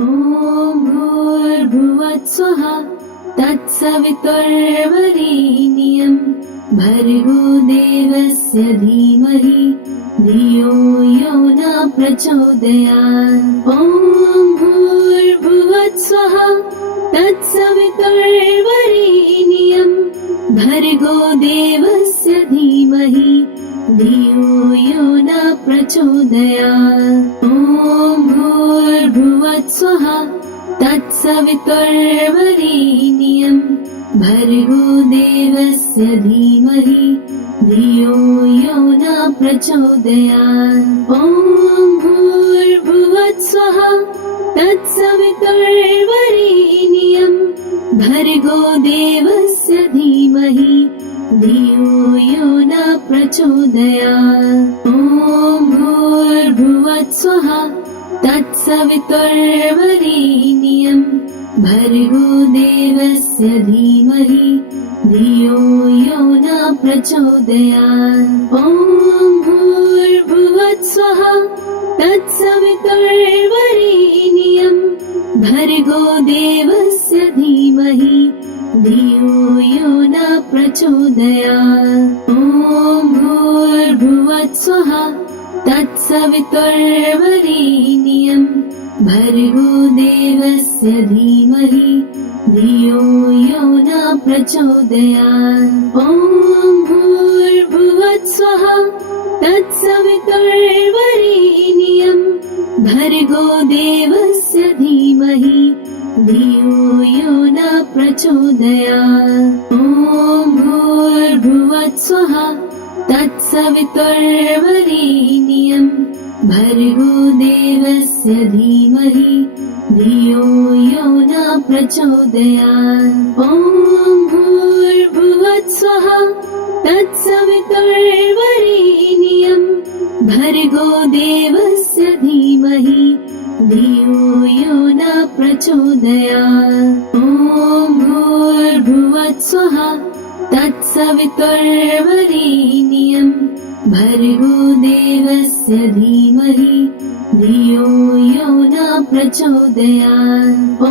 ॐ भूर्भुवस्सुवः तत्सवितुर्वरेण्यं भर्गो देवस्य धीमहि धियो यो न प्रचोदयात्। ॐ भूर्भुवस्सुवः तत्सवितुर्वरेण्यं भर्गो देवस्य धीमहि धियो यो न प्रचोदयात्। ॐ भूर्भुवस्सुवः तत्सवितुर्वरेण्यं भर्गो देवस्य धीमहि धियो यो न प्रचोदयात्। ॐ भूर्भुवस्सुवः तत्सवितुर्वरेण्यं भर्गो देवस्य धीमहि धियो यो न प्रचोदयात्। ॐ भूर्भुवस्सुवः तत्सवितुर्वरेण्यं भर्गो देवस्य धीमहि धियो यो न प्रचोदयात्। ॐ भूर्भुवस्सुवः तत्सवितुर्वरेण्यं भर्गो देवस्य धीमहि धियो यो न प्रचोदयात्। ॐ भूर्भुवस्सुवः तत्सवितुर्वरेण्यं भर्गो देवस्य धीमहि धियो यो न प्रचोदयात्। ॐ भूर्भुवस्सुवः तत्सवितुर्वरेण्यं भर्गो देवस्य धीमहि धियो यो न प्रचोदयात्। ॐ भूर्भुवस्सुवः तत्सवितुर्वरेण्यं भर्गो देवस्य धीमहि धियो यो न प्रचोदयात्। ॐ भूर्भुवस्सुवः तत्सवितुर्वरेण्यं भर्गो देवस्य धीमहि धियो यो न प्रचोदयात्। ॐ भूर्भुवस्सुवः तत्सवितुर्वरेण्यं भर्गो देवस्य धीमहि धियो यो न प्रचोदयात्। ॐ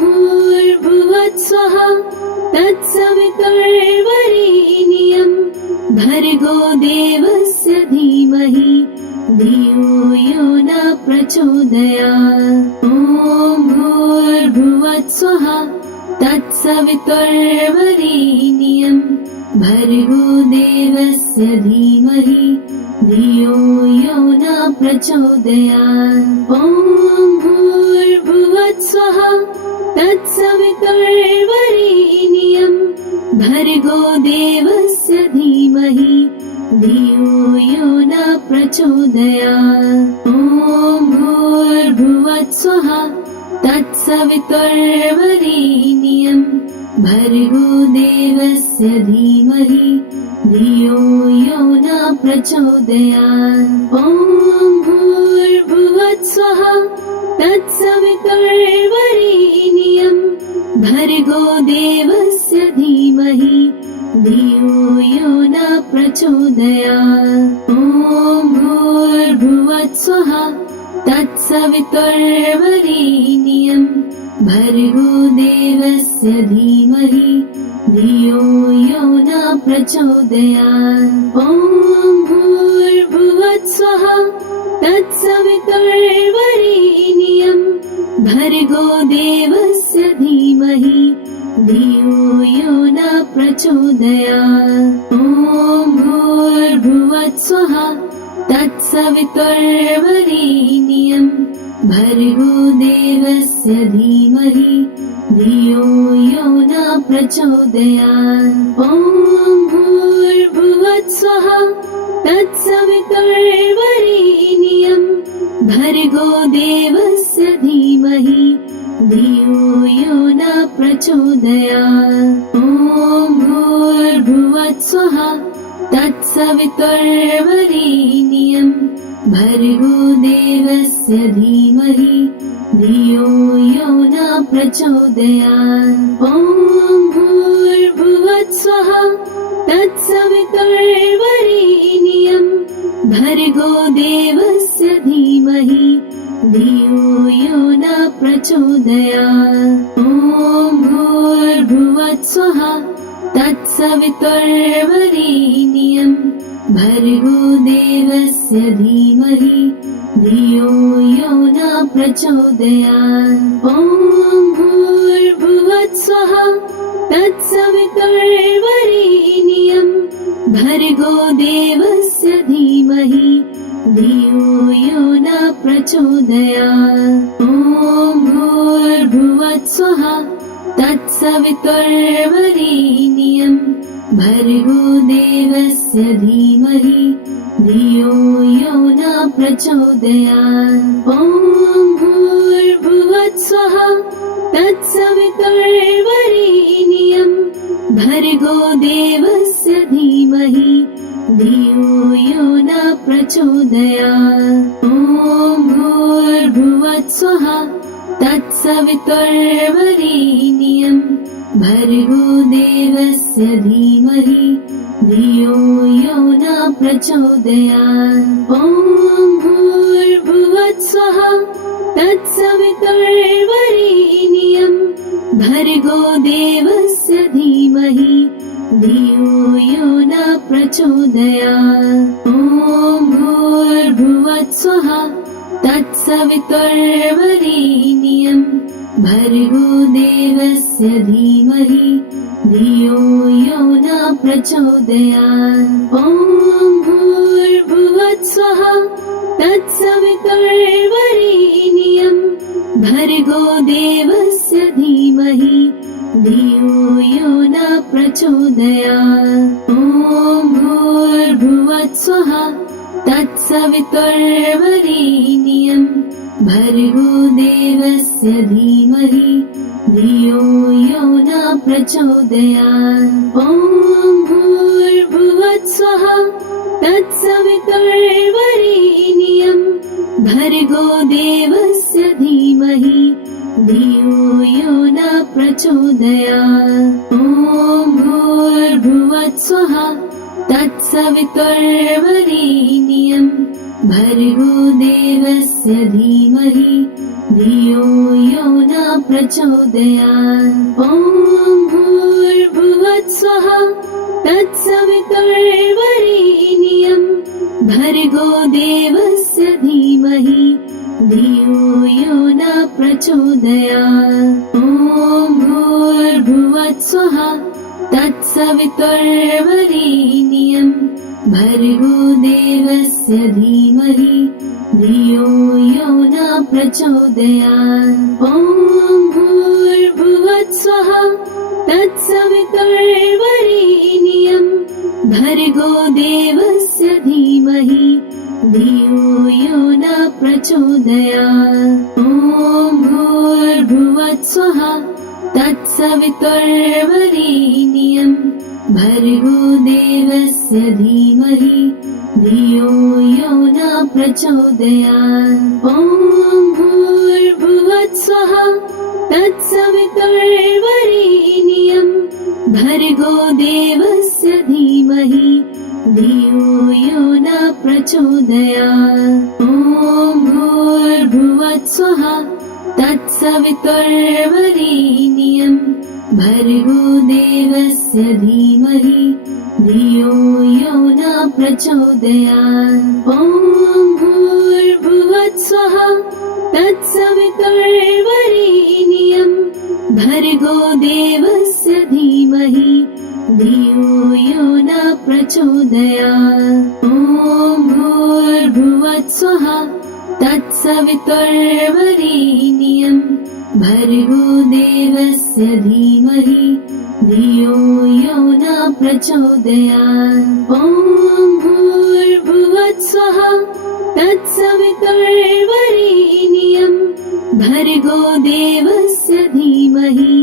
भूर्भुवस्सुवः तत्सवितुर्वरेण्यं भर्गो देवस्य धीमहि धियो यो न प्रचोदयात्। ॐ भूर्भुवस्सुवः तत्सवितुर्वरेण्यं भर्गो देवस्य धीमहि धियो यो न प्रचोदयात्। ॐ भूर्भुवस्सुवः तत्सवितुर्वरेण्यं भर्गो देवस्य धीमहि धियो यो न प्रचोदयात्। ॐ भूर्भुवस्सुवः तत्सवितुर्वरेण्यं भर्गो देवस्य धीमहि धियो यो न प्रचोदयात्। ॐ भूर्भुवस्सुवः तत्सवितुर्वरेण्यं भर्गो देवस्य धीमहि धियो यो न प्रचोदयात्। ॐ भूर्भुवस्सुवः तत्सवितुर्वरेण्यं भर्गो देवस्य धीमहि धियो यो न प्रचोदयात्। ॐ भूर्भुवस्सुवः तत्सवितुर्वरेण्यं भर्गो देवस्य धीमहि धियो यो न प्रचोदयात्। ॐ भूर्भुवस्सुवः तत्सवितुर्वरेण्यं भर्गो देवस्य धीमहि धियो यो न प्रचोदयात्। ॐ भूर्भुवस्सुवः तत्सवितुर्वरेण्यं भर्गो देवस्य धीमहि धियो यो न प्रचोदयात्। ॐ भूर्भुवस्सुवः तत्सवितुर्वरेण्यं भर्गो देवस्य धीमहि धियो यो न प्रचोदयात्। ॐ भूर्भुवस्सुवः तत्सवितुर्वरेण्यं भर्गो देवस्य धीमहि धियो यो न प्रचोदयात्। ॐ भूर्भुवस्सुः तत्सवितुर्वरेण्यं भर्गो देवस्य धीमहि धियो यो न प्रचोदयात्। ॐ भूर्भुवस्सुः तत्सवितुर्वरेण्यं भर्गो देवस्य धीमहि धियो यो न प्रचोदयात्। ॐ भूर्भुवस्सुः तत्सवितुर्वरेण्यं भर्गो देवस्य धीमहि धियो यो न प्रचोदयात्। ॐ भूर्भुवस्सुः तत्सवितुर्वरेण्यं भर्गो देवस्य धीमहि धियो यो न प्रचोदयात्। ॐ भूर्भुवस्सुः तत्सवितुर्वरेण्यं भर्गो देवस्य धीमहि धियो यो न प्रचोदयात्। ॐ भूर्भुवस्सुः तत्सवितुर्वरेण्यं भर्गो देवस्य धीमहि धियो यो न प्रचोदयात्। ॐ भूर्भुवस्सुः तत्सवितुर्वरेण्यं भर्गो देवस्य धीमहि धियो यो न प्रचोदयात्। ॐ भूर्भुवस्सुः तत्सवितुर्वरेण्यं भर्गो देवस्य धीमहि धियो यो न प्रचोदयात्। ॐ भूर्भुवस्सुः तत्सवितुर्वरेण्यं भर्गो देवस्य धीमहि धियो यो न प्रचोदयात्। ॐ भूर्भुवस्सुः तत्सवितुर्वरेण्यं भर्गो देवस्य धीमहि धियो यो न प्रचोदयात्। ॐ भूर्भुवस्सुः तत्सवितुर्वरेण्यं भर्गो देवस्य धीमहि धियो यो न प्रचोदयात्। ॐ भूर्भुवस्सुः तत्सवितुर्वरेण्यं भर्गो देवस्य धीमहि धियो यो न प्रचोदयात्। ॐ भूर्भुवस्सुः तत्सवितुर्वरेण्यं भर्गो देवस्य धीमहि धियो यो न प्रचोदयात्। ॐ भूर्भुवस्सुः तत्सवितुर्वरेण्यं भर्गो देवस्य धीमहि धियो यो न प्रचोदयात्। ॐ भूर्भुवस्सुः तत्सवितुर्वरेण्यं भर्गो देवस्य धीमहि धियो यो न प्रचोदयात्। ॐ भूर्भुवस्सुः तत्सवितुर्वरेण्यं भर्गो देवस्य धीमहि धियो यो न प्रचोदयात्। ॐ भूर्भुवस्सुः तत्सवितुर्वरेण्यं भर्गो देवस्य धीमहि धियो यो न प्रचोदयात्। ॐ भूर्भुवस्सुः तत्सवितुर्वरेण्यं भर्गो देवस्य धीमहि धियो यो न प्रचोदयात्। ॐ भूर्भुवस्सुः तत्सवितुर्वरेण्यं भर्गो देवस्य धीमहि धियो यो न प्रचोदयात्। ॐ भूर्भुवस्सुः तत्सवितुर्वरेण्यं भर्गो देवस्य धीमहि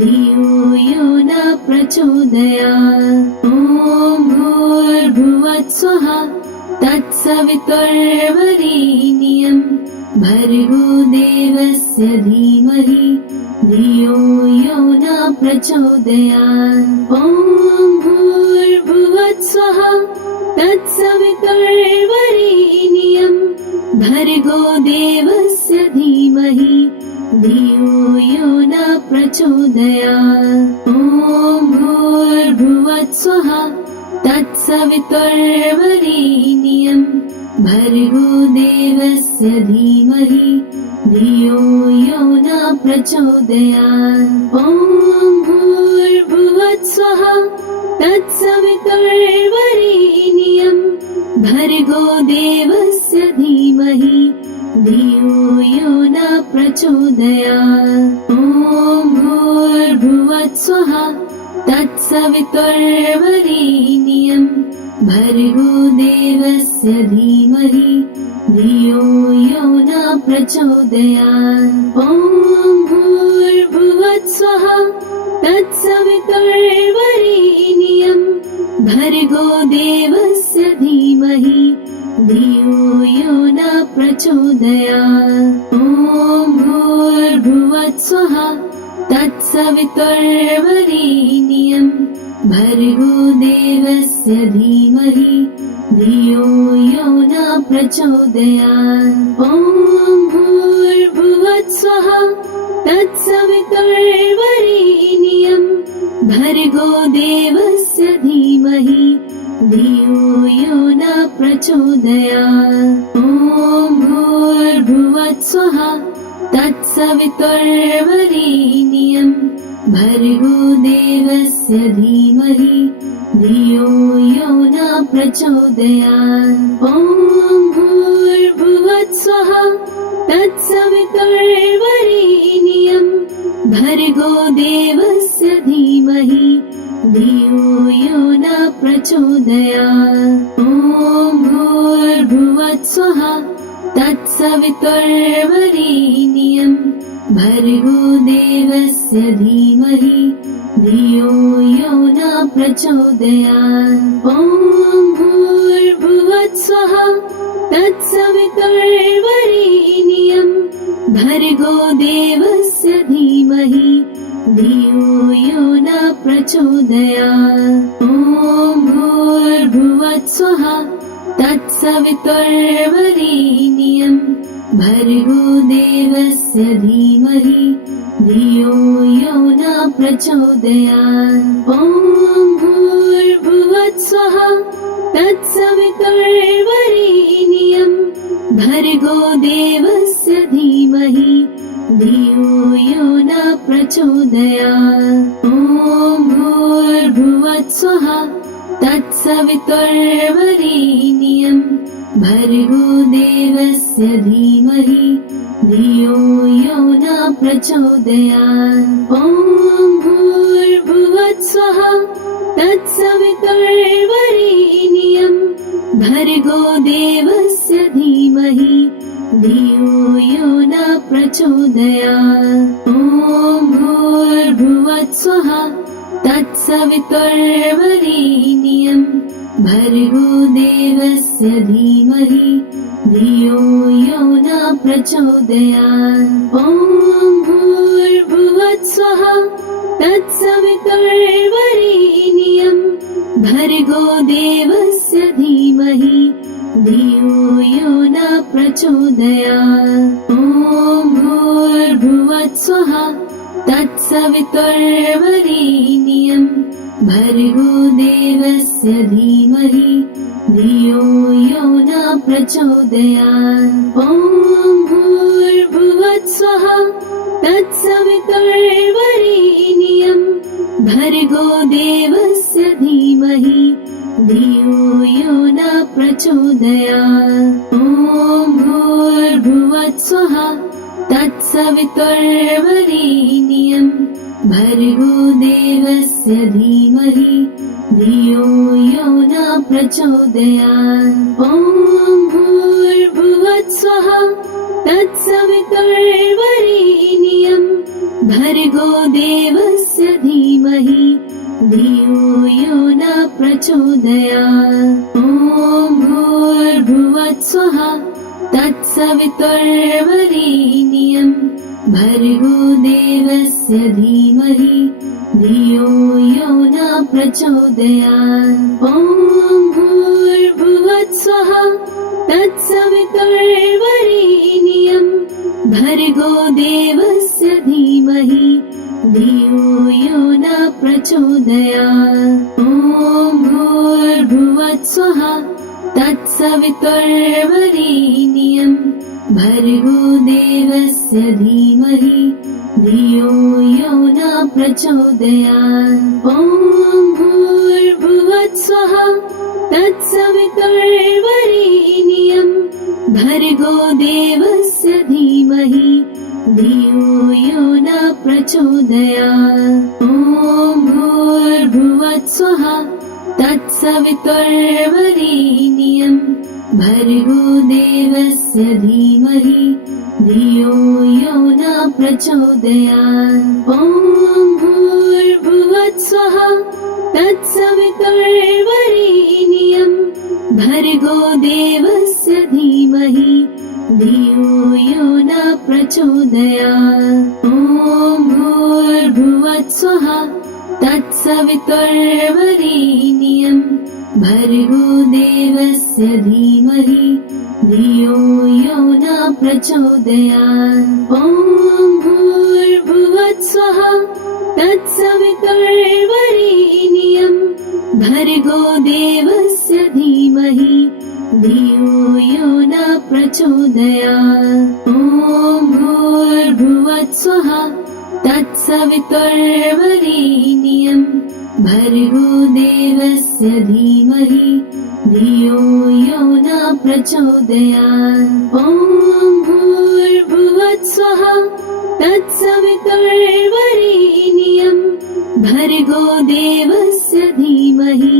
धियो यो न प्रचोदयात्। ॐ भूर्भुवस्सुः तत्सवितुर्वरेण्यं भर्गो देवस्य धीमहि धियो यो न प्रचोदयात्। ॐ भूर्भुवस्सुः तत्सवितुर्वरेण्यं भर्गो देवस्य धीमहि तत्सवितुर्वरेण्यं भर्गो देवस्य धीमहि धियो यो न प्रचोदयात्। ॐ भूर्भुवस्सुवः तत्सवितुर्वरेण्यं भर्गो देवस्य धीमहि धियो यो न प्रचोदयात्। ॐ भूर्भुवस्सुवः तत्सवितुर्वरेण्यं भर्गो देवस्य धीमहि धियो यो न प्रचोदयात्। ॐ भूर्भुवस्सुवः तत्सवितुर्वरेण्यं भर्गो देवस्य धीमहि धियो यो न प्रचोदयात्। ॐ भूर्भुवस्सुवः तत्सवितुर्वरेण्यं भर्गो देवस्य धीमहि धियो यो न प्रचोदयात्। ॐ भूर्भुवस्सुवः तत्सवितुर्वरेण्यं भर्गो देवस्य धीमहि धियो यो न प्रचोदयात्। ॐ भूर्भुवस्सुवः तत्सवितुर्वरेण्यं भर्गो देवस्य धीमहि धियो यो न प्रचोदयात्। ॐ भूर्भुवस्सुवः तत्सवितुर्वरेण्यं भर्गो देवस्य धीमहि धियो यो न प्रचोदयात्। ॐ भूर्भुवस्सुवः तत्सवितुर्वरेण्यं भर्गो देवस्य धीमहि धियो यो न प्रचोदयात्। ॐ भूर्भुवस्सुवः तत्सवितुर्वरेण्यं भर्गो देवस्य धीमहि धियो यो न प्रचोदयात्। ॐ भूर्भुवस्सुवः तत्सवितुर्वरेण्यं भर्गो देवस्य धीमहि धियो यो न प्रचोदयात्। ॐ भूर्भुवस्सुवः तत्सवितुर्वरेण्यं भर्गो देवस्य धीमहि धियो यो न प्रचोदयात्। ॐ भूर्भुवस्सुवः तत्सवितुर्वरेण्यं भर्गो देवस्य धीमहि धियो यो न प्रचोदयात्। ॐ भूर्भुवस्सुवः तत्सवितुर्वरेण्यं भर्गो देवस्य धीमहि धियो यो न प्रचोदयात्। ॐ भूर्भुवस्सुवः तत्सवितुर्वरेण्यं भर्गो देवस्य धीमहि धियो यो न प्रचोदयात्। ॐ भूर्भुवस्सुवः तत्सवितुर्वरेण्यं भर्गो देवस्य धीमहि धियो यो न प्रचोदयात्। ॐ भूर्भुवस्सुवः तत्सवितुर्वरेण्यं भर्गो देवस्य धीमहि धियो यो न प्रचोदयात्। ॐ भूर्भुवस्सुवः तत्सवितुर्वरेण्यं भर्गो देवस्य धीमहि धियो यो न प्रचोदयात्। ॐ भूर्भुवस्सुवः तत्सवितुर्वरेण्यं भर्गो देवस्य धीमहि धियो यो न प्रचोदयात्। ॐ भूर्भुवस्सुवः तत्सवितुर्वरेण्यं भर्गो देवस्य धीमहि धियो यो न प्रचोदयात्। ॐ भूर्भुवस्सुवः तत्सवितुर्वरेण्यं भर्गो देवस्य धीमहि धियो यो न प्रचोदयात्। ॐ भूर्भुवस्सुवः तत्सवितुर्वरेण्यं भर्गो देवस्य धीमहि धियो यो न प्रचोदयात्। ॐ भूर्भुवत्स्वः तत्सवितुर्वरेण्यं भर्गो देवस्य धीमहि धियो यो न प्रचोदयात्। ॐ भूर्भुवत्स्वः तत्सवितुर्वरेण्यं भर्गो देवस्य धीमहि धियो यो न प्रचोदयात्। ॐ भूर्भुवत्स्वः तत्सवितुर्वरेण्यं भर्गो देवस्य धीमहि धियो यो न प्रचोदयात्। ॐ भूर्भुवत्स्वः तत्सवितुर्वरेण्यं भर्गो देवस्य धीमहि धियो यो न प्रचोदयात्। ॐ भूर्भुवत्स्वः तत्सवितुर्वरेण्यं भर्गो देवस्य धीमहि धियो यो न प्रचोदयात्। ॐ भूर्भुवत्स्वः तत्सवितुर्वरेण्यं भर्गो देवस्य धीमहि धियो यो न प्रचोदयात्। ॐ भूर्भुवत्स्वः तत्सवितुर्वरेण्यं भर्गो देवस्य धीमहि धियो यो न प्रचोदयात्। ॐ भूर्भुवत्स्वः तत्सवितुर्वरेण्यं भर्गो देवस्य धीमहि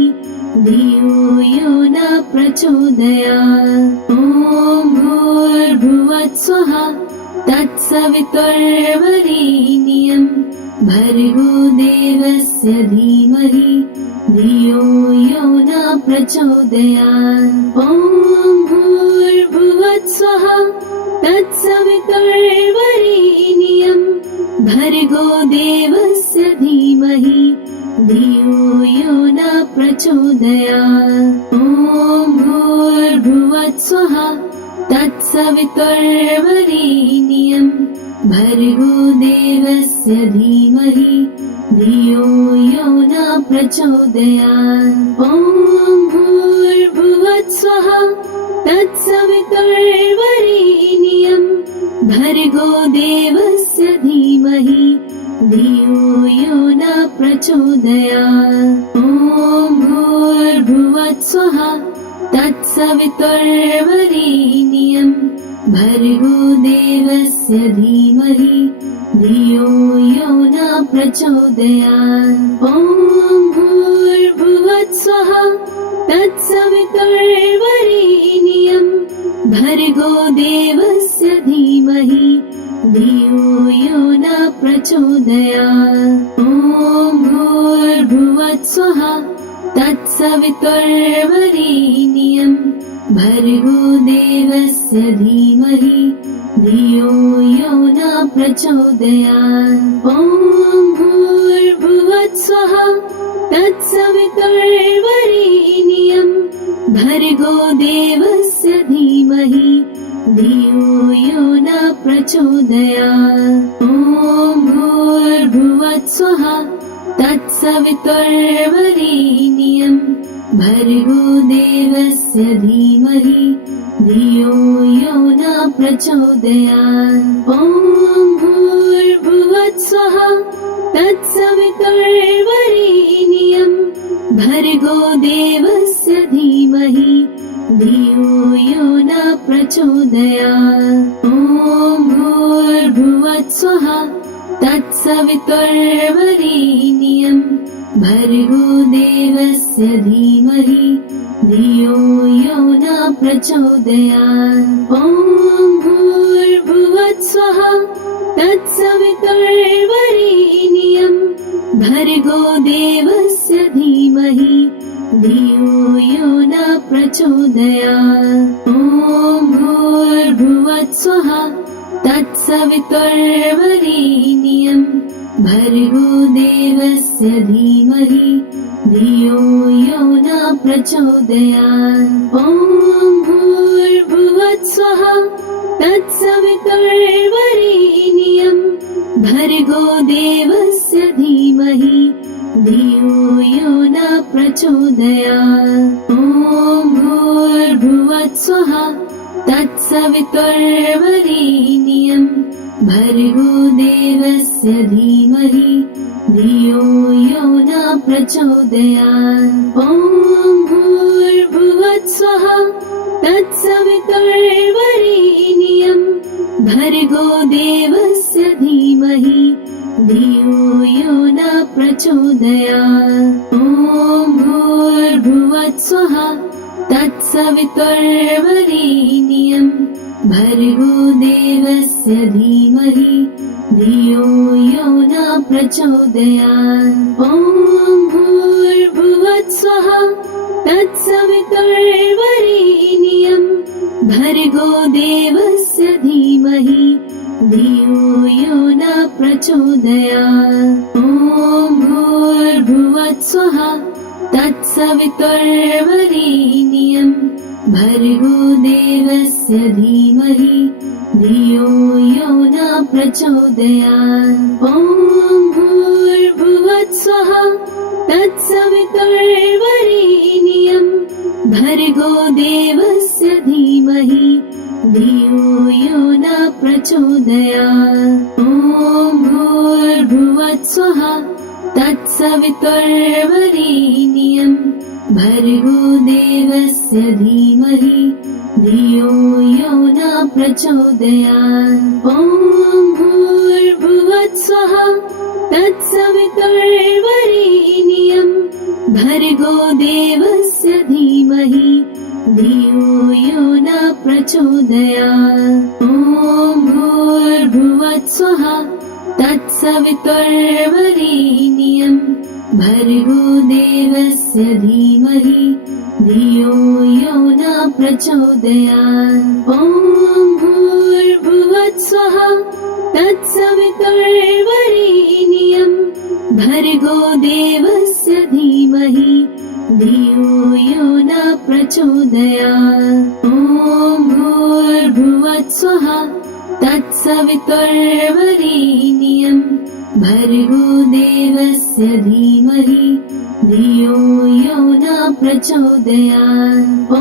धियो यो न प्रचोदयात्। ॐ भूर्भुवत्स्वः तत्सवितुर्वरेण्यं भर्गो देवस्य धीमहि धियो यो न प्रचोदयात्। ॐ भूर्भुवत्स्वः तत्सवितुर्वरेण्यं भर्गो देवस्य धीमहि धियो यो न प्रचोदयात्। ॐ भूर्भुवत्स्वः तत्सवितुर्वरेण्यं भर्गो देवस्य धीमहि धियो यो न प्रचोदयात्। ॐ भूर्भुवत्स्वः तत्सवितुर्वरेण्यं भर्गो देवस्य धीमहि धियो यो न प्रचोदयात्। ॐ भूर्भुवत्स्वः तत्सवितुर्वरेण्यं भर्गो देवस्य धीमहि धियो यो न प्रचोदयात्। ॐ भूर्भुवत्स्वः तत्सवितुर्वरेण्यं भर्गो देवस्य धीमहि धियो यो न प्रचोदयात्। ॐ भूर्भुवत्स्वः तत्सवितुर्वरेण्यं भर्गो देवस्य धीमहि धियो यो न प्रचोदयात्। ॐ भूर्भुवत्स्वः तत्सवितुर्वरेण्यं भर्गो देवस्य धीमहि धियो यो न प्रचोदयात्। ॐ भूर्भुवत्स्वः तत्सवितुर्वरेण्यं भर्गो देवस्य धीमहि धियो यो न प्रचोदयात्। ॐ भूर्भुवत्स्वः तत्सवितुर्वरेण्यं भर्गो देवस्य धीमहि धियो यो न प्रचोदयात्। ॐ भूर्भुवत्स्वः तत्सवितुर्वरेण्यं भर्गो देवस्य धीमहि धियो यो न प्रचोदयात्। ॐ भूर्भुवत्स्वः तत्सवितुर्वरेण्यं भर्गो देवस्य धीमहि धियो यो न प्रचोदयात्। ॐ भूर्भुवत्स्वः तत्सवितुर्वरेण्यं भर्गो देवस्य धीमहि धियो यो न प्रचोदयात्। ॐ भूर्भुवत्स्वः तत्सवितुर्वरेण्यं भर्गो देवस्य धीमहि धियो यो न प्रचोदयात्। तत्सवितुर्वरेण्यं भर्गो देवस्य धीमहि धियो यो न प्रचोदयात्। ॐ भूर्भुवस्सुवः तत्सवितुर्वरेण्यं भर्गो देवस्य धीमहि धियो यो न प्रचोदयात्। ॐ भूर्भुवस्सुवः तत्सवितुर्वरेण्यं भर्गो देवस्य धीमहि धियो यो न प्रचोदयात्। ॐ भूर्भुवस्सुवः तत्सवितुर्वरेण्यं भर्गो देवस्य धीमहि धियो यो न प्रचोदयात्। ॐ भूर्भुवस्सुवः तत्सवितुर्वरेण्यं भर्गो देवस्य धीमहि धियो यो न प्रचोदयात्। ॐ भूर्भुवस्सुवः तत्सवितुर्वरेण्यं भर्गो देवस्य धीमहि धियो यो न प्रचोदयात्। ॐ भूर्भुवस्सुवः तत्सवितुर्वरेण्यं भर्गो देवस्य धीमहि धियो यो न प्रचोदयात्। ॐ भूर्भुवस्सुवः तत्सवितुर्वरेण्यं भर्गो देवस्य धीमहि धियो यो न प्रचोदयात्। ॐ भूर्भुवस्सुवः तत्सवितुर्वरेण्यं भर्गो देवस्य धीमहि धियो यो न प्रचोदयात्। ॐ भूर्भुवस्सुवः तत्सवितुर्वरेण्यं भर्गो देवस्य धीमहि धियो यो न प्रचोदयात्। ॐ भूर्भुवस्सुवः तत्सवितुर्वरेण्यं भर्गो देवस्य धीमहि धियो यो न प्रचोदयात्। ॐ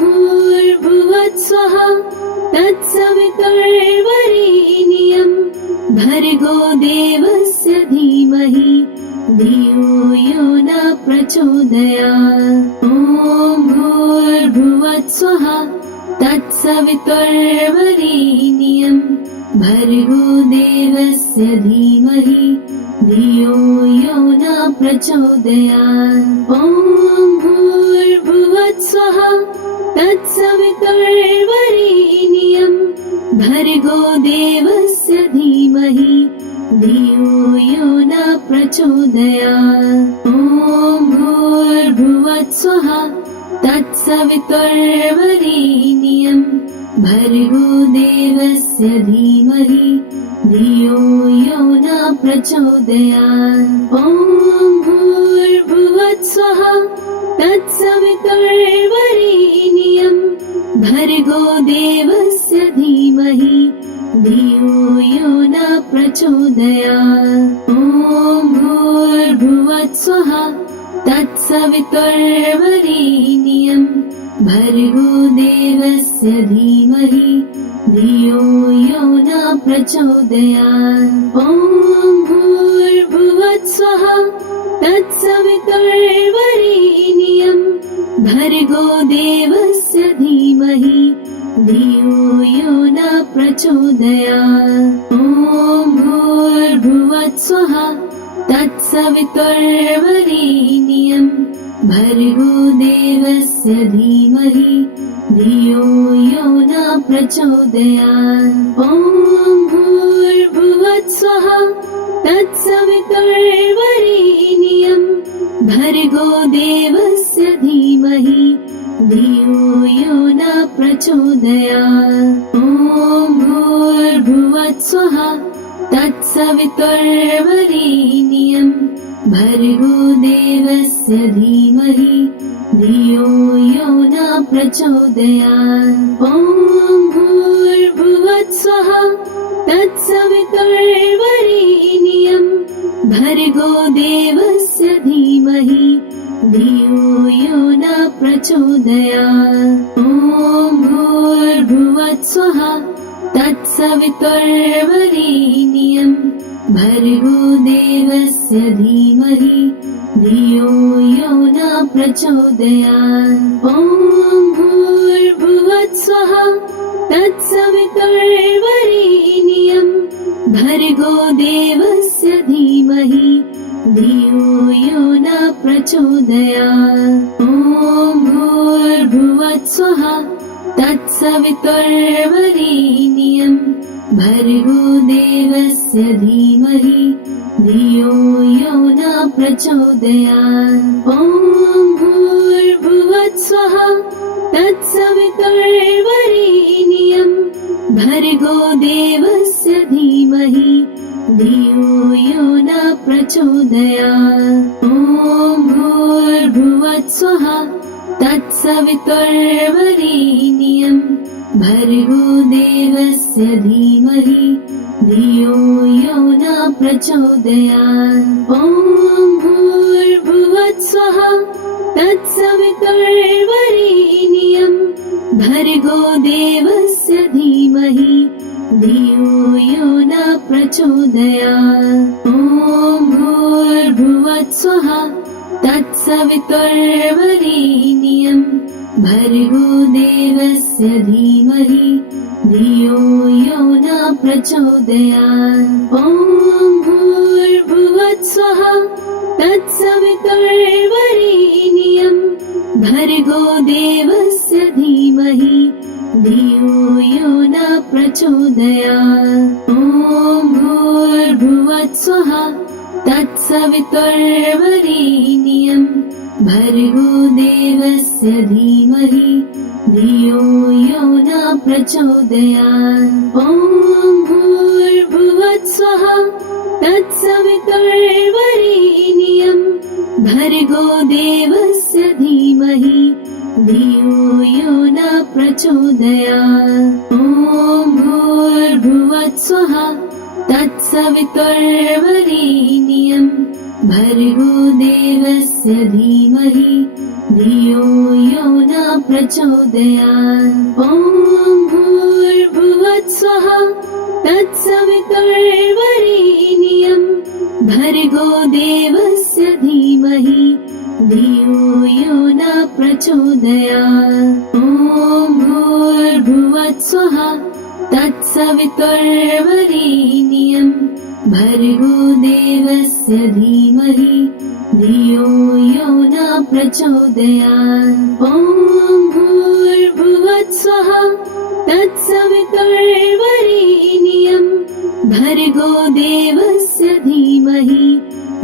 भूर्भुवस्सुवः तत्सवितुर्वरेण्यं भर्गो देवस्य धीमहि धियो यो न प्रचोदयात्। ॐ भूर्भुवस्सुवः तत्सवितुर्वरेण्यं भर्गो देवस्य धीमहि धियो यो न प्रचोदयात्। ॐ भूर्भुवस्सुवः तत्सवितुर्वरेण्यं भर्गो देवस्य धीमहि धियो यो न प्रचोदयात्। ॐ भूर्भुवस्सुवः तत्सवितुर्वरेण्यं भर्गो देवस्य धीमहि धियो यो न प्रचोदयात्। ॐ भूर्भुवस्सुवः तत्सवितुर्वरेण्यं भर्गो देवस्य धीमहि धियो यो न प्रचोदयात्। ॐ भूर्भुवस्सुवः तत्सवितुर्वरेण्यं भर्गो देवस्य धीमहि धियो यो न प्रचोदयात्। ॐ भूर्भुवस्सुवः तत्सवितुर्वरेण्यं भर्गो देवस्य धीमहि धियो यो न प्रचोदयात्। ॐ भूर्भुवस्सुवः तत्सवितुर्वरेण्यं भर्गो देवस्य धीमहि धियो यो न प्रचोदयात्। ॐ भूर्भुवस्सुवः तत्सवितुर्वरेण्यं भर्गो देवस्य धीमहि धियो यो न प्रचोदयात्। ॐ भूर्भुवस्सुवः तत्सवितुर्वरेण्यं भर्गो देवस्य धीमहि धियो यो न प्रचोदयात्। ॐ भूर्भुवस्सुवः तत्सवितुर्वरेण्यं भर्गो देवस्य धीमहि धियो यो न प्रचोदयात्। ॐ भूर्भुवस्सुवः भूर्भुवस्वः तत्सवितुर्वरेण्यं भर्गो देवस्य धीमहि धियो यो न प्रचोदयात्। ॐ भूर्भुवस्वः तत्सवितुर्वरेण्यं भर्गो देवस्य धीमहि धियो यो न प्रचोदयात्। ॐ भूर्भुवस्वः तत्सवितुर्वरेण्यं भर्गो देवस्य धीमहि धियो यो न प्रचोदयात्। ॐ भूर्भुवस्वः तत्सवितुर्वरेण्यं भर्गो देवस्य धीमहि धियो यो न प्रचोदयात्। ॐ भूर्भुवस्वः तत्सवितुर्वरेण्यं भर्गो देवस्य धीमहि धियो यो न प्रचोदयात्। ॐ भूर्भुवस्वः तत्सवितुर्वरेण्यं भर्गो देवस्य धीमहि धियो यो न प्रचोदयात्। ॐ भूर्भुवस्वः तत्सवितुर्वरेण्यं भर्गो देवस्य धीमहि धियो यो न प्रचोदयात्। ॐ भूर्भुवस्वः तत्सवितुर्वरेण्यं भर्गो देवस्य धीमहि धियो यो न प्रचोदयात्। ॐ भूर्भुवस्वः तत्सवितुर्वरेण्यं भर्गो देवस्य धीमहि धियो यो न प्रचोदयात्। ॐ भूर्भुवस्वः तत्सवितुर्वरेण्यं भर्गो देवस्य धीमहि धियो यो न प्रचोदयात्। ॐ भूर्भुवस्वः तत्सवितुर्वरेण्यं भर्गो देवस्य धीमहि धियो यो न प्रचोदयात्। ॐ भूर्भुवस्वः तत्सवितुर्वरेण्यं भर्गो देवस्य धीमहि धियो यो न प्रचोदयात्। ॐ भूर्भुवस्वः तत्सवितुर्वरेण्यं भर्गो देवस्य धीमहि धियो यो न प्रचोदयात्। ॐ भूर्भुवस्वः तत्सवितुर्वरेण्यं भर्गो देवस्य धीमहि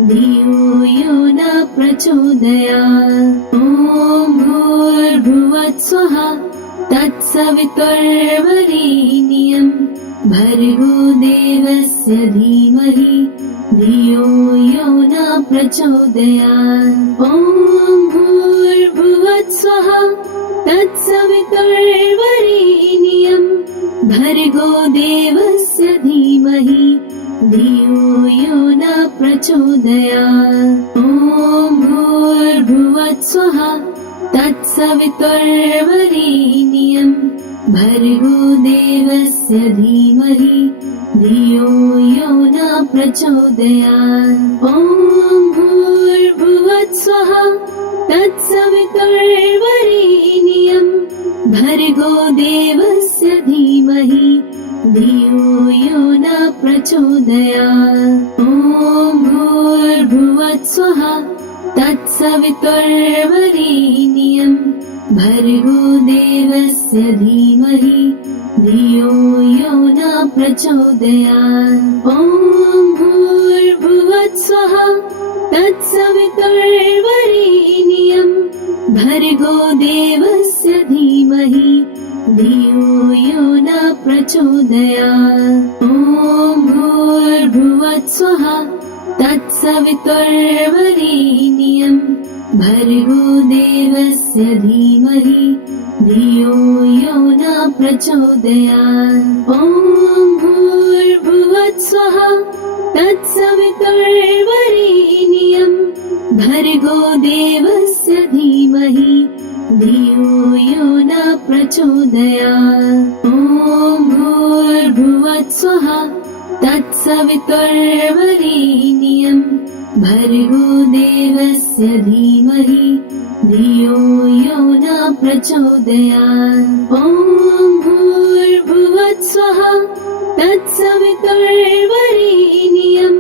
धियो यो न प्रचोदयात्। ॐ भूर्भुवस्वः तत्सवितुर्वरेण्यं भर्गो देवस्य धीमहि धियो यो न प्रचोदयात्। ॐ भूर्भुवस्वः तत्सवितुर्वरेण्यं भर्गो देवस्य धीमहि धियो यो न प्रचोदयात्। ॐ भूर्भुवस्वः तत्सवितुर्वरेण्यं भर्गो देवस्य धीमहि धियो यो न प्रचोदयात्। ॐ भूर्भुवस्वः तत्सवितुर्वरेण्यं भर्गो देवस्य धीमहि धियो यो न प्रचोदयात्। ॐ भूर्भुवस्वः तत्सवितुर्वरेण्यं भर्गो देवस्य धीमहि धियो यो न प्रचोदयात्। ॐ भूर्भुवस्वः तत्सवितुर्वरेण्यं भर्गो देवस्य धीमहि धियो यो न प्रचोदयात्। ॐ भूर्भुवस्वः तत्सवितुर्वरेण्यं भर्गो देवस्य धीमहि धियो यो न प्रचोदयात्। ॐ भूर्भुवस्वः तत्सवितुर्वरेण्यं भर्गो देवस्य धीमहि धियो यो न प्रचोदयात्। ॐ भूर्भुवत्स्वः तत्सवितुर्वरेण्यं भर्गो देवस्य धीमहि धियो यो न प्रचोदयात्। ॐ भूर्भुवत्स्वः तत्सवितुर्वरेण्यं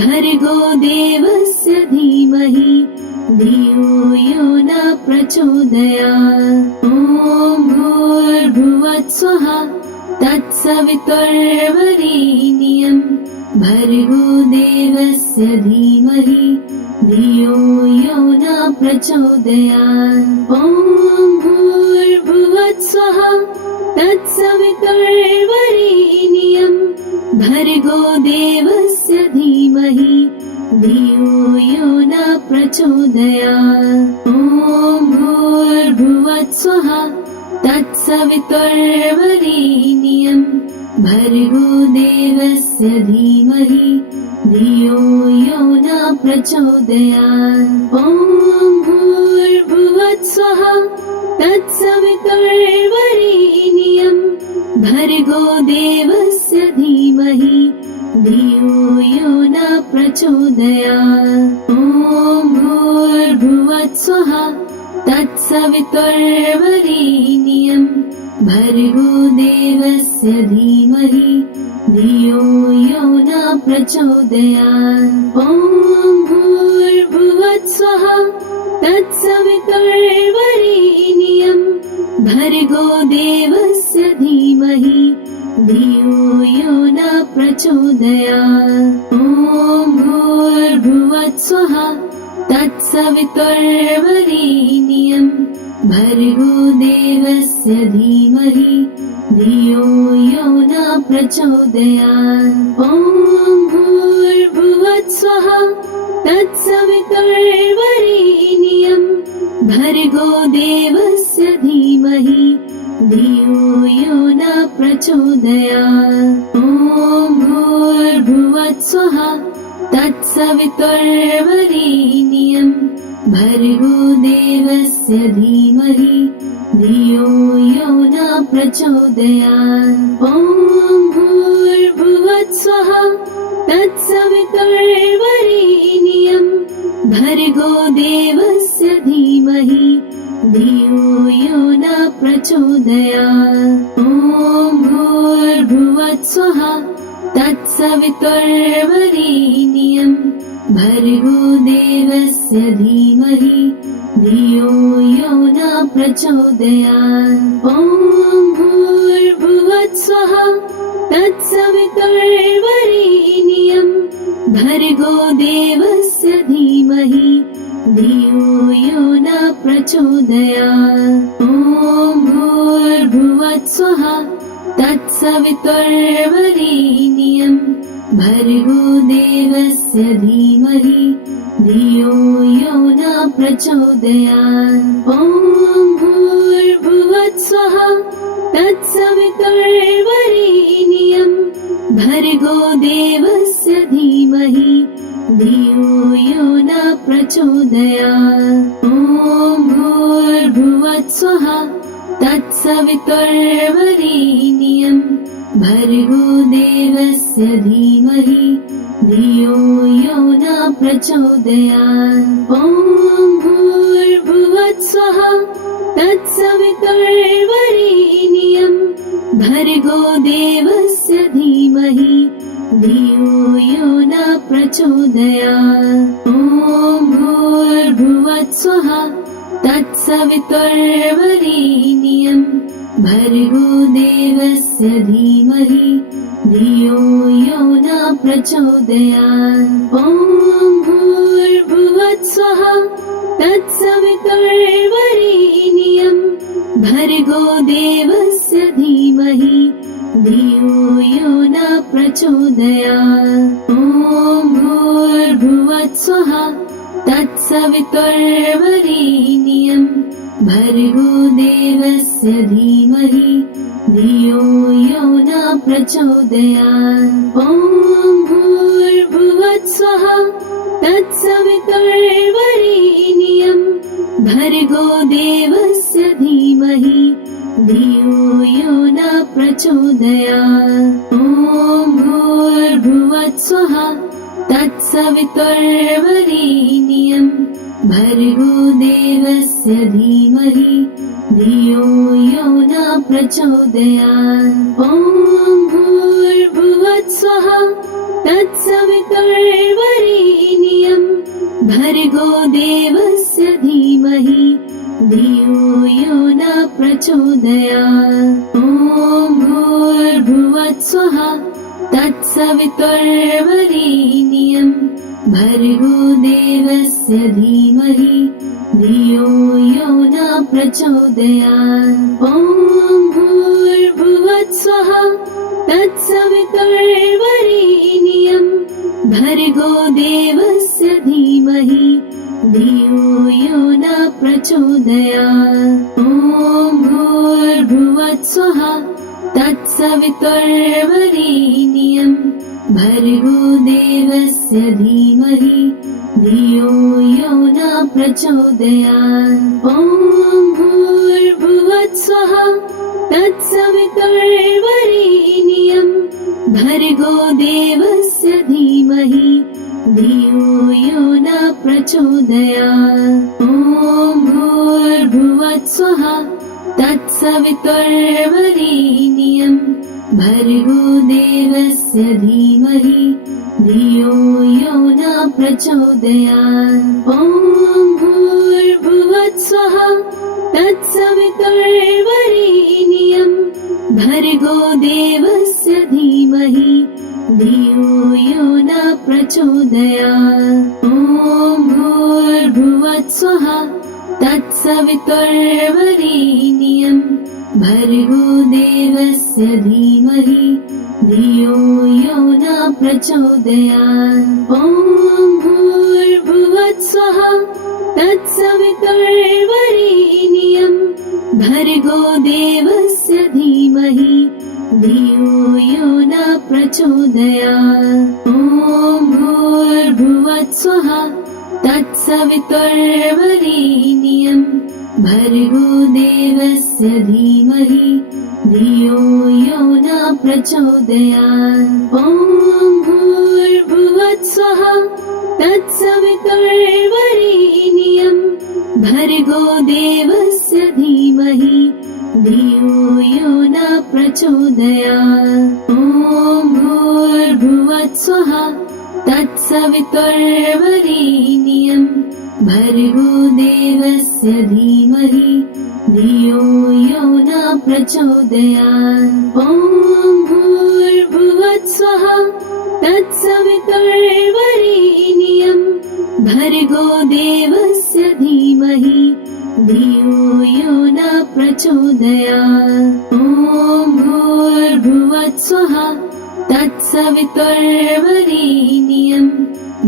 भर्गो देवस्य धीमहि धियो यो न प्रचोदयात्। ॐ भूर्भुवत्स्वः तत्सवितुर्वरेण्यं भर्गो देवस्य धीमहि धियो यो न प्रचोदयात्। ॐ भूर्भुवत्स्वः तत्सवितुर्वरेण्यं भर्गो देवस्य धीमहि धियो यो न प्रचोदयात्। ॐ भूर्भुवत्स्वः तत्सवितुर्वरेण्यं भर्गो देवस्य धीमहि धियो यो न प्रचोदयात्। ॐ भूर्भुवत्स्वः तत्सवितुर्वरेण्यं भर्गो देवस्य धीमहि धियो यो न प्रचोदयात्। ॐ भूर्भुवत्स्वः तत्सवितुर्वरेण्यं भर्गो देवस्य धीमहि धियो यो न प्रचोदयात्। ॐ भूर्भुवत्स्वः तत्सवितुर्वरेण्यं भर्गो देवस्य धीमहि धियो यो न प्रचोदयात्। ॐ भूर्भुवत्स्वः तत्सवितुर्वरेण्यं भर्गो देवस्य धीमहि धियो यो न प्रचोदयात्। ॐ भूर्भुवत्स्वः तत्सवितुर्वरेण्यं भर्गो देवस्य धीमहि धियो यो न प्रचोदयात्। ॐ भूर्भुवत्स्वः तत्सवितुर्वरेण्यं भर्गो देवस्य धीमहि धियो यो न प्रचोदयात्। ॐ भूर्भुवत्स्वः तत्सवितुर्वरेण्यं भर्गो देवस्य धीमहि धियो यो न प्रचोदयात्। ॐ भूर्भुवत्स्वः तत्सवितुर्वरेण्यं भर्गो देवस्य धीमहि धियो यो न प्रचोदयात्। ॐ भूर्भुवत्स्वः तत्सवितुर्वरेण्यं भर्गो देवस्य धीमहि धियो यो न प्रचोदयात्। ॐ भूर्भुवत्स्वः तत्सवितुर्वरेण्यं भर्गो देवस्य धीमहि धियो यो न प्रचोदयात्। ॐ भूर्भुवत्स्वः तत्सवितुर्वरेण्यं भर्गो देवस्य धीमहि धियो यो न प्रचोदयात्। ॐ भूर्भुवत्स्वः तत्सवितुर्वरेण्यं भर्गो देवस्य धीमहि धियो यो न प्रचोदयात्। ॐ भूर्भुवत्स्वः तत्सवितुर्वरेण्यं भर्गो देवस्य धीमहि धियो यो न प्रचोदयात्। ॐ भूर्भुवत्स्वः तत्सवितुर्वरेण्यं भर्गो देवस्य धीमहि धियो यो न प्रचोदयात्। ॐ भूर्भुवत्स्वः तत्सवितुर्वरेण्यं भर्गो देवस्य धीमहि धियो यो न प्रचोदयात्। ॐ भूर्भुवत्स्वः तत्सवितुर्वरेण्यं भर्गो देवस्य धीमहि धियो यो न प्रचोदयात्। ॐ भूर्भुवत्स्वः तत्सवितुर्वरेण्यं भर्गो देवस्य धीमहि धियो यो न प्रचोदयात्। ॐ भूर्भुवस्सुः तत्सवितुर्वरेण्यं भर्गो देवस्य धीमहि धियो यो न प्रचोदयात्। ॐ भूर्भुवस्सुः तत्सवितुर्वरेण्यं भर्गो देवस्य धीमहि धियो यो न प्रचोदयात्। ॐ भूर्भुवस्सुः तत्सवितुर्वरेण्यं भर्गो देवस्य धीमहि धियो यो न प्रचोदयात्। ॐ भूर्भुवस्सुः तत्सवितुर्वरेण्यं भर्गो देवस्य धीमहि धियो यो न प्रचोदयात्। ॐ भूर्भुवस्सुः तत्सवितुर्वरेण्यं भर्गो देवस्य धीमहि धियो यो न प्रचोदयात्। ॐ भूर्भुवस्सुः तत्सवितुर्वरेण्यं भर्गो देवस्य धीमहि धियो यो न प्रचोदयात्। ॐ भूर्भुवस्सुः तत्सवितुर्वरेण्यं भर्गो देवस्य धीमहि धियो यो न प्रचोदयात्। ॐ भूर्भुवस्सुः तत्सवितुर्वरेण्यं भर्गो देवस्य धीमहि धियो यो न प्रचोदयात्। ॐ भूर्भुवस्सुः तत्सवितुर्वरेण्यं भर्गो देवस्य धीमहि धियो यो न प्रचोदयात्। ॐ भूर्भुवस्सुः तत्सवितुर्वरेण्यं भर्गो देवस्य धीमहि धियो यो न प्रचोदयात्। ॐ भूर्भुवस्सुः तत्सवितुर्वरेण्यं भर्गो देवस्य धीमहि धियो यो न प्रचोदयात्। ॐ भूर्भुवस्सुः तत्सवितुर्वरेण्यं भर्गो देवस्य धीमहि धियो यो न प्रचोदयात्। ॐ भूर्भुवस्सुः तत्सवितुर्वरेण्यं भर्गो देवस्य धीमहि धियो यो न प्रचोदयात्। ॐ भूर्भुवस्सुः तत्सवितुर्वरेण्यं भर्गो देवस्य धीमहि धियो यो न प्रचोदयात्। ॐ भूर्भुवस्सुः तत्सवितुर्वरेण्यं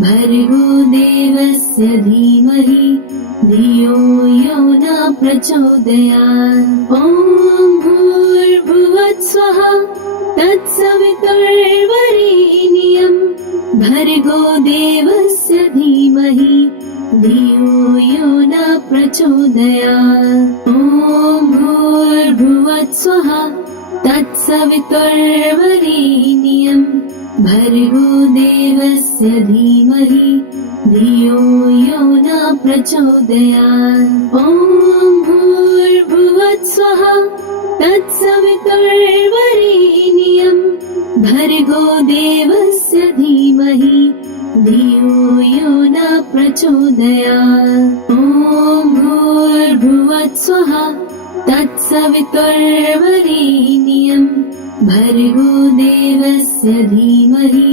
भर्गो देवस्य धीमहि धियो यो न प्रचोदयात्। ॐ भूर्भुवस्सुः तत्सवितुर्वरेण्यं भर्गो देवस्य धीमहि धियो यो न प्रचोदयात्। ॐ भूर्भुवस्सुः तत्सवितुर्वरेण्यं भर्गो देवस्य धीमहि धियो यो न प्रचोदयात्। ॐ भूर्भुवस्सुः तत्सवितुर्वरेण्यं भर्गो देवस्य धीमहि धियो यो न प्रचोदयात्। ॐ भूर्भुवस्सुः तत्सवितुर्वरेण्यं भर्गो देवस्य धीमहि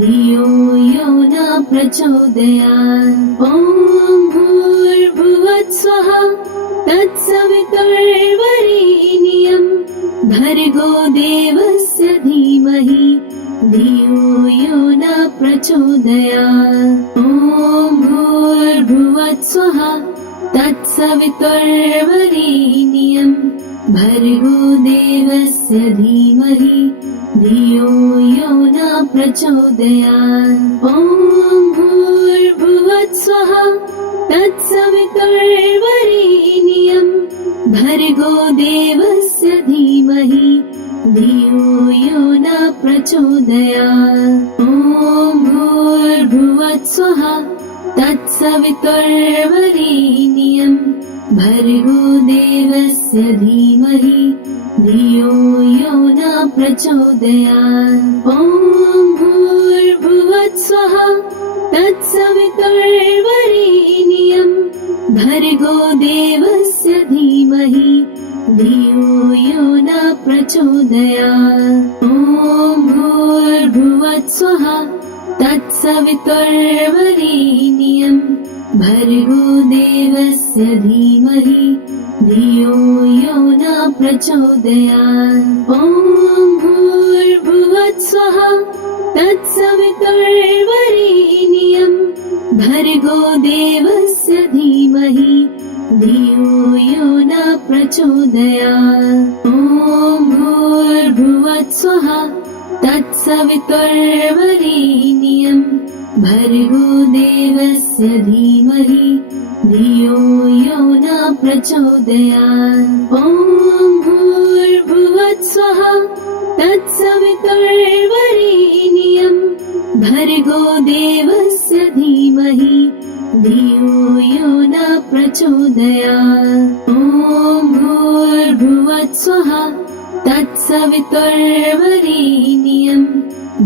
धियो यो न प्रचोदयात्। ॐ भूर्भुवस्सुः तत्सवितुर्वरेण्यं भर्गो देवस्य धीमहि धियो यो न प्रचोदयात्। ॐ भूर्भुवस्सुः तत्सवितुर्वरेण्यं भर्गो देवस्य धीमहि धियो यो न प्रचोदयात्। ॐ भूर्भुवस्सुः तत्सवितुर्वरेण्यं भर्गो देवस्य धीमहि धियो यो न प्रचोदयात्। ॐ भूर्भुवस्सुः तत्सवितुर्वरेण्यं भर्गो देवस्य धीमहि धियो यो न प्रचोदयात्। ॐ भूर्भुवस्सुः तत्सवितुर्वरेण्यं भर्गो देवस्य धीमहि धियो यो न प्रचोदयात्। ॐ भूर्भुवस्सुः तत्सवितुर्वरेण्यं भर्गो देवस्य धीमहि धियो यो न प्रचोदयात्। ॐ भूर्भुवस्सुः तत्सवितुर्वरेण्यं भर्गो देवस्य धीमहि धियो यो न प्रचोदयात्। ॐ भूर्भुवस्सुः तत्सवितुर्वरेण्यं भर्गो देवस्य धीमहि धियो यो न प्रचोदयात्। ॐ भूर्भुवस्सुः तत्सवितुर्वरेण्यं भर्गो देवस्य धीमहि धियो यो न प्रचोदयात्। ॐ भूर्भुवस्सुः तत्सवितुर्वरेण्यं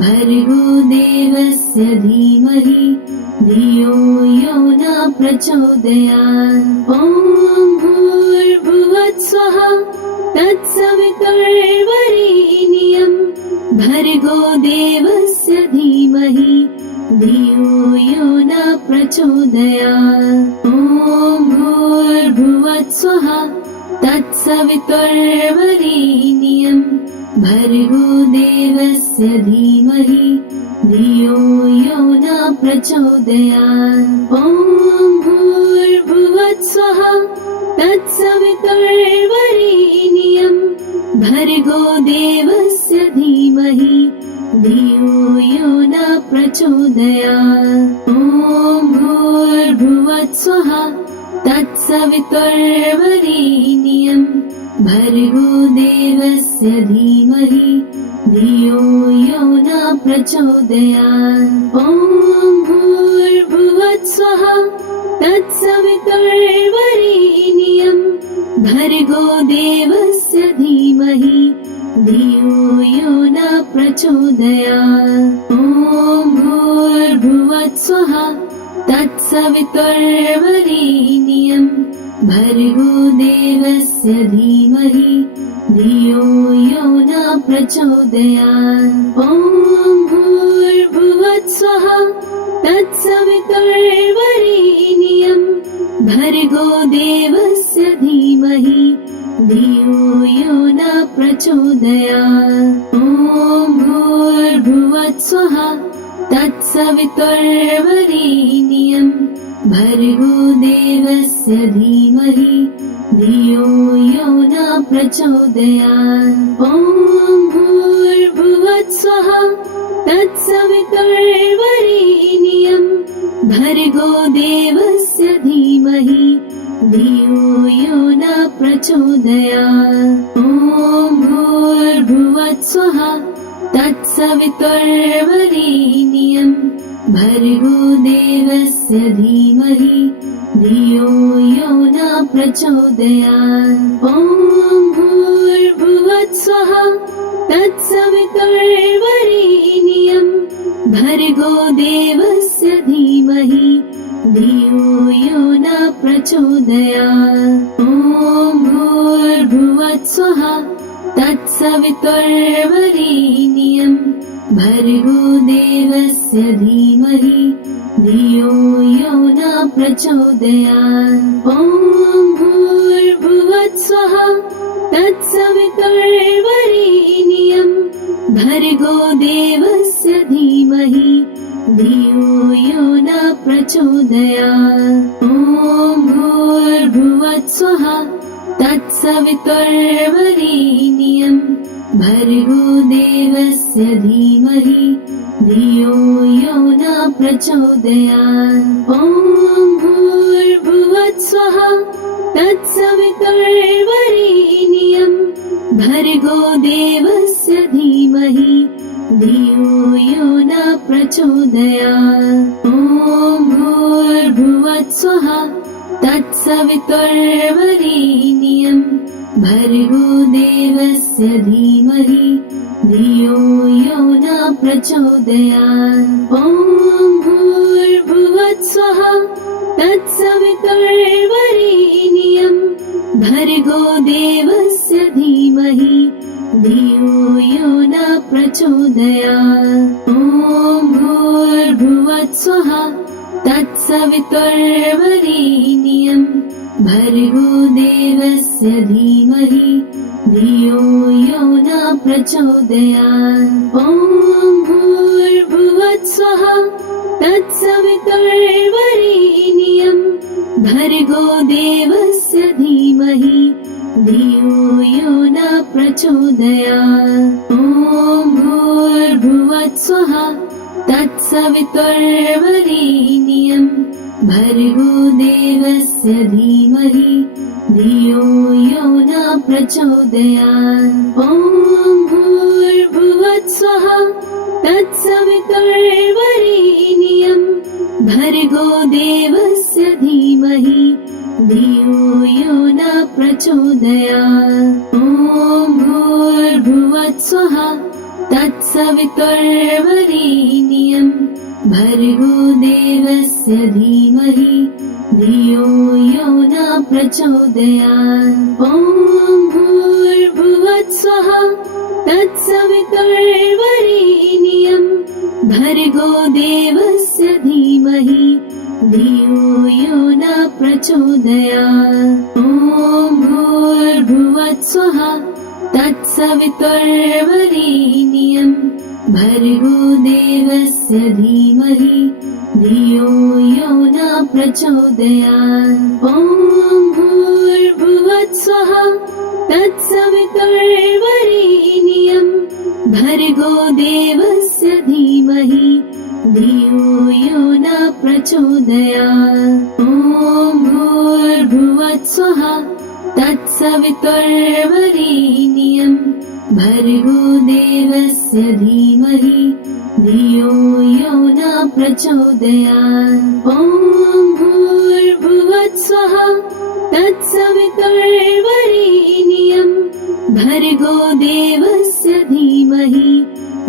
भर्गो देवस्य धीमहि धियो यो न प्रचोदयात्। ॐ भूर्भुवस्सुः तत्सवितुर्वरेण्यं भर्गो देवस्य धीमहि धियो यो न प्रचोदयात्। ॐ भूर्भुवस्सुः तत्सवितुर्वरेण्यं भर्गो देवस्य धीमहि धियो यो न प्रचोदयात्। ॐ भूर्भुवस्सुः तत्सवितुर्वरेण्यं भर्गो देवस्य धीमहि धियो यो न प्रचोदयात्। ॐ भूर्भुवस्सुः तत्सवितुर्वरेण्यं भर्गो देवस्य धीमहि धियो यो न प्रचोदयात्। ॐ भूर्भुवस्सुः तत्सवितुर्वरेण्यं भर्गो देवस्य धीमहि धियो यो न प्रचोदयात्। ॐ भूर्भुवस्सुः तत्सवितुर्वरेण्यं भर्गो देवस्य धीमहि धियो यो न प्रचोदयात्। ॐ भूर्भुवस्सुः तत्सवितुर्वरेण्यं भर्गो देवस्य धीमहि धियो यो न प्रचोदयात्। ॐ भूर्भुवस्सुः तत्सवितुर्वरेण्यं भर्गो देवस्य धीमहि धियो यो न प्रचोदयात्। ॐ भूर्भुवस्सुः तत्सवितुर्वरेण्यं भर्गो देवस्य धीमहि धियो यो न प्रचोदयात्। ॐ भूर्भुवस्सुः तत्सवितुर्वरेण्यं भर्गो देवस्य धीमहि धियो यो न प्रचोदयात्। ॐ भूर्भुवस्सुः तत्सवितुर्वरेण्यं भर्गो देवस्य धीमहि धियो यो न प्रचोदयात्। ॐ भूर्भुवस्सुः तत्सवितुर्वरेण्यं भर्गो देवस्य धीमहि धियो यो न प्रचोदयात्। ॐ भूर्भुवस्सुः तत्सवितुर्वरेण्यं भर्गो देवस्य धीमहि धियो यो न प्रचोदयात्। ॐ भूर्भुवस्सुः तत्सवितुर्वरेण्यं भर्गो देवस्य धीमहि धियो यो न प्रचोदयात्। ॐ भूर्भुवस्सुवः तत्सवितुर्वरेण्यं भर्गो देवस्य धीमहि धियो यो न प्रचोदयात्। ॐ भूर्भुवस्सुवः तत्सवितुर्वरेण्यं भर्गो देवस्य धीमहि धियो यो न प्रचोदयात्। ॐ भूर्भुवस्सुवः तत्सवितुर्वरेण्यं भर्गो देवस्य धीमहि धियो यो न प्रचोदयात्। ॐ भूर्भुवस्सुवः तत्सवितुर्वरेण्यं भर्गो देवस्य धीमहि धियो यो न प्रचोदयात्। ॐ भूर्भुवस्सुवः तत्सवितुर्वरेण्यं भर्गो देवस्य धीमहि धियो यो न प्रचोदयात्। ॐ भूर्भुवस्सुवः तत्सवितुर्वरेण्यं भर्गो देवस्य धीमहि धियो यो न प्रचोदयात्। ॐ भूर्भुवस्सुवः तत्सवितुर्वरेण्यं भर्गो देवस्य धीमहि धियो यो न प्रचोदयात्। ॐ भूर्भुवस्सुवः तत्सवितुर्वरेण्यं भर्गो देवस्य धीमहि धियो यो न प्रचोदयात्। ॐ भूर्भुवस्सुवः तत्सवितुर्वरेण्यं भर्गो देवस्य धीमहि धियो यो न प्रचोदयात्। ॐ भूर्भुवस्सुवः तत्सवितुर्वरेण्यं भर्गो देवस्य धीमहि धियो यो न प्रचोदयात्। ॐ भूर्भुवस्सुवः तत्सवितुर्वरेण्यं भर्गो देवस्य धीमहि धियो यो न प्रचोदयात्। ॐ भूर्भुवस्सुवः तत्सवितुर्वरेण्यं भर्गो देवस्य धीमहि धियो यो न प्रचोदयात्। ॐ भूर्भुवस्सुवः तत्सवितुर्वरेण्यं भर्गो देवस्य धीमहि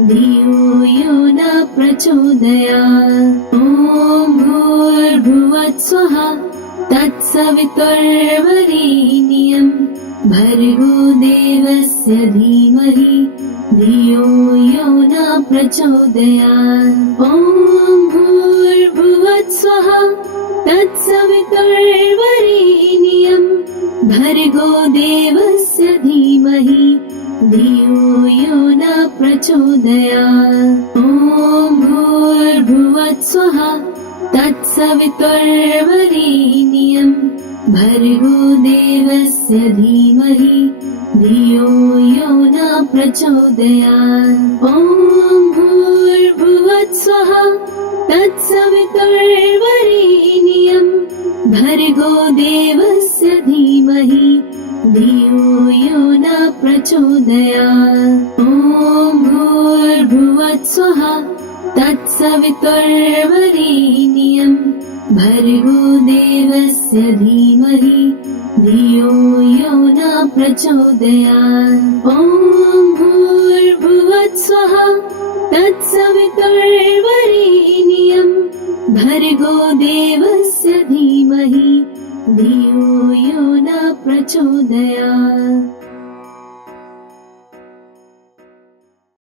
धियो यो न प्रचोदयात्। ॐ भूर्भुवस्सुवः तत्सवितुर्वरेण्यं भर्गो देवस्य धीमहि धियो यो न प्रचोदयात्। ॐ भूर्भुवस्सुवः तत्सवितुर्वरेण्यं भर्गो देवस्य धीमहि धियो यो न प्रचोदयात्। ॐ भूर्भुवस्सुवः तत्सवितुर्वरेण्यं भर्गो देवस्य धीमहि धियो यो न प्रचोदयात्। ॐ भूर्भुवस्सुवः तत्सवितुर्वरेण्यं भर्गो देवस्य धीमहि धियो यो न प्रचोदयात्। ॐ भूर्भुवस्सुवः तत्सवितुर्वरेण्यं भर्गो देवस्य धीमहि धियो यो न प्रचोदयात्। ॐ भूर्भुवस्सुवः तत्सवितुर्वरेण्यं भर्गो देवस्य धीमहि धियो यो न प्रचोदयात्।